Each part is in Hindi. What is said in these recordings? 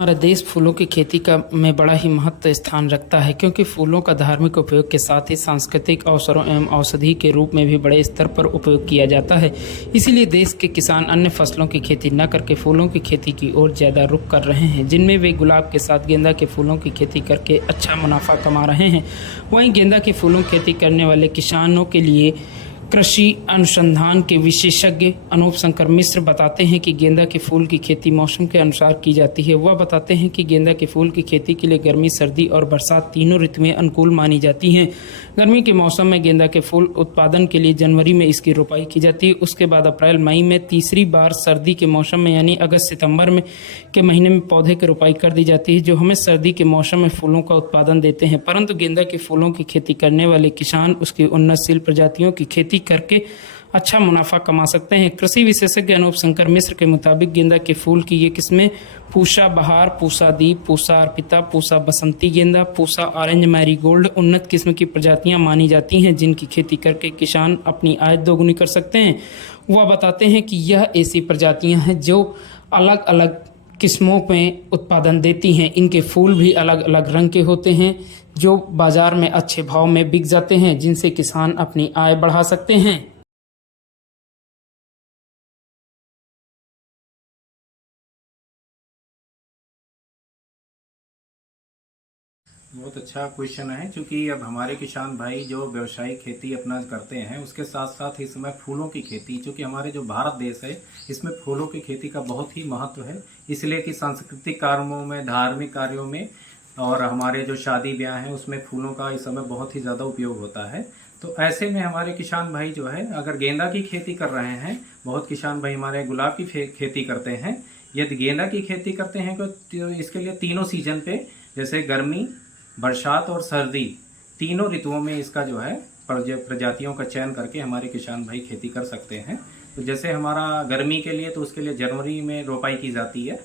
हमारा देश फूलों की खेती का में बड़ा ही महत्व स्थान रखता है, क्योंकि फूलों का धार्मिक उपयोग के साथ ही सांस्कृतिक अवसरों एवं औषधि के रूप में भी बड़े स्तर पर उपयोग किया जाता है। इसीलिए देश के किसान अन्य फसलों की खेती न करके फूलों की खेती की ओर ज़्यादा रुख कर रहे हैं, जिनमें वे गुलाब के साथ गेंदा के फूलों की खेती करके अच्छा मुनाफा कमा रहे हैं। वहीं गेंदा के फूलों की खेती करने वाले किसानों के लिए कृषि अनुसंधान के विशेषज्ञ अनूप शंकर मिश्र बताते हैं कि गेंदा के फूल की खेती मौसम के अनुसार की जाती है। वह बताते हैं कि गेंदा के फूल की खेती के लिए गर्मी, सर्दी और बरसात तीनों ऋतुएं अनुकूल मानी जाती हैं। गर्मी के मौसम में गेंदा के फूल उत्पादन के लिए जनवरी में इसकी रोपाई की जाती है। उसके बाद अप्रैल मई में तीसरी बार सर्दी के मौसम में यानी अगस्त सितंबर में के महीने में पौधे की रोपाई कर दी जाती है, जो हमें सर्दी के मौसम में फूलों का उत्पादन देते हैं। परंतु गेंदा के फूलों की खेती करने वाले किसान उसकी उन्नतशील प्रजातियों की खेती करके अच्छा मुनाफा कमा सकते हैं। कृषि विशेषज्ञ अनूप शंकर मिश्र के मुताबिक गेंदा के फूल की ये किस्में पूषा बहार, पूषा दीप, पूषा अर्पिता, पूषा बसंती गेंदा, पूषा ऑरेंज मैरीगोल्ड उन्नत किस्म की प्रजातियां मानी जाती हैं, जिनकी खेती करके किसान अपनी आय दोगुनी कर सकते हैं। वह बताते हैं कि यह ऐसी प्रजातियां हैं जो अलग अलग किस्मों में उत्पादन देती हैं। इनके फूल भी अलग अलग रंग के होते हैं, जो बाजार में अच्छे भाव में बिक जाते हैं, जिनसे किसान अपनी आय बढ़ा सकते हैं। बहुत अच्छा क्वेश्चन है, क्योंकि अब हमारे किसान भाई जो व्यवसायिक खेती अपना करते हैं उसके साथ साथ इस समय फूलों की खेती, क्योंकि हमारे जो भारत देश है इसमें फूलों की खेती का बहुत ही महत्व है। इसलिए कि सांस्कृतिक कार्यों में, धार्मिक कार्यों में और हमारे जो शादी ब्याह हैं उसमें फूलों का इस समय बहुत ही ज़्यादा उपयोग होता है। तो ऐसे में हमारे किसान भाई जो है अगर गेंदा की खेती कर रहे हैं, बहुत किसान भाई हमारे गुलाब की खेती करते हैं। यदि गेंदा की खेती करते हैं तो इसके लिए तीनों सीजन पे, जैसे गर्मी, बरसात और सर्दी, तीनों ऋतुओं में इसका जो है प्रजातियों का चयन करके हमारे किसान भाई खेती कर सकते हैं। तो जैसे हमारा गर्मी के लिए तो उसके लिए जनवरी में रोपाई की जाती है,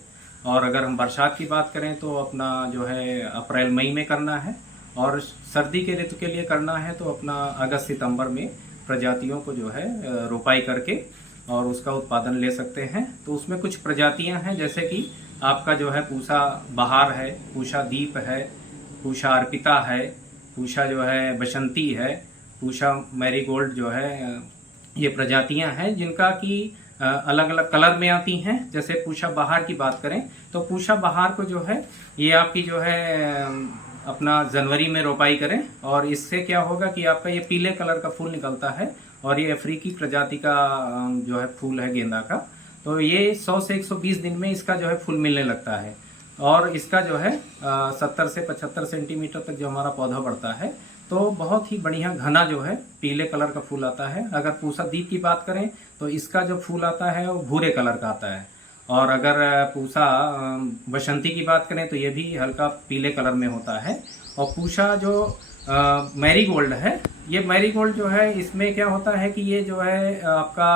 और अगर हम बरसात की बात करें तो अपना जो है अप्रैल मई में करना है, और सर्दी के ऋतु के लिए करना है तो अपना अगस्त सितंबर में प्रजातियों को जो है रोपाई करके और उसका उत्पादन ले सकते हैं। तो उसमें कुछ प्रजातियां हैं, जैसे कि आपका जो है पूषा बहार है, पूषा दीप है, पूषा अर्पिता है, पूषा जो है बसंती है, पूषा मैरीगोल्ड जो है, ये प्रजातियां हैं जिनका कि अलग अलग कलर में आती हैं। जैसे पूषा बहार की बात करें तो पूषा बहार को जो है ये आपकी जो है अपना जनवरी में रोपाई करें, और इससे क्या होगा कि आपका ये पीले कलर का फूल निकलता है, और ये अफ्रीकी प्रजाति का जो है फूल है गेंदा का। तो ये 100 से 120 दिन में इसका जो है फूल मिलने लगता है, और इसका जो है 70 से 75 सेंटीमीटर तक जो हमारा पौधा बढ़ता है। तो बहुत ही बढ़िया घना जो है पीले कलर का फूल आता है। अगर पूषा दीप की बात करें तो इसका जो फूल आता है वो भूरे कलर का आता है, और अगर पूषा बसंती की बात करें तो ये भी हल्का पीले कलर में होता है। और पूषा जो मैरीगोल्ड है, ये मैरीगोल्ड जो है इसमें क्या होता है कि ये जो है आपका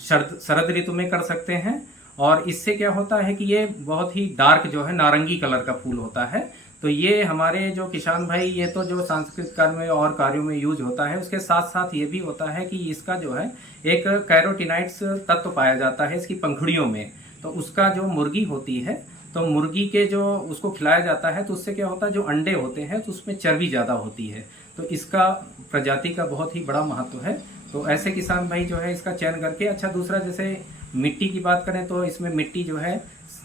शरद ऋतु में कर सकते हैं, और इससे क्या होता है कि ये बहुत ही डार्क जो है नारंगी कलर का फूल होता है। तो ये हमारे जो किसान भाई, ये तो जो सांस्कृतिक कार्य में और कार्यों में यूज होता है, उसके साथ साथ ये भी होता है कि इसका जो है एक कैरोटीनाइड्स तत्व पाया जाता है इसकी पंखुड़ियों में। तो उसका जो मुर्गी होती है, तो मुर्गी के जो उसको खिलाया जाता है तो उससे क्या होता है, जो अंडे होते हैं तो उसमें चर्बी ज़्यादा होती है। तो इसका प्रजाति का बहुत ही बड़ा महत्व है। तो ऐसे किसान भाई जो है इसका चयन करके, अच्छा दूसरा जैसे मिट्टी की बात करें तो इसमें मिट्टी जो है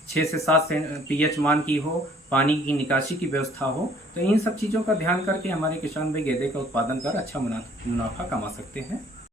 6 से 7 pH मान की हो, पानी की निकासी की व्यवस्था हो। तो इन सब चीज़ों का ध्यान करके हमारे किसान भाई गेंदे का उत्पादन कर अच्छा मुनाफा कमा सकते हैं।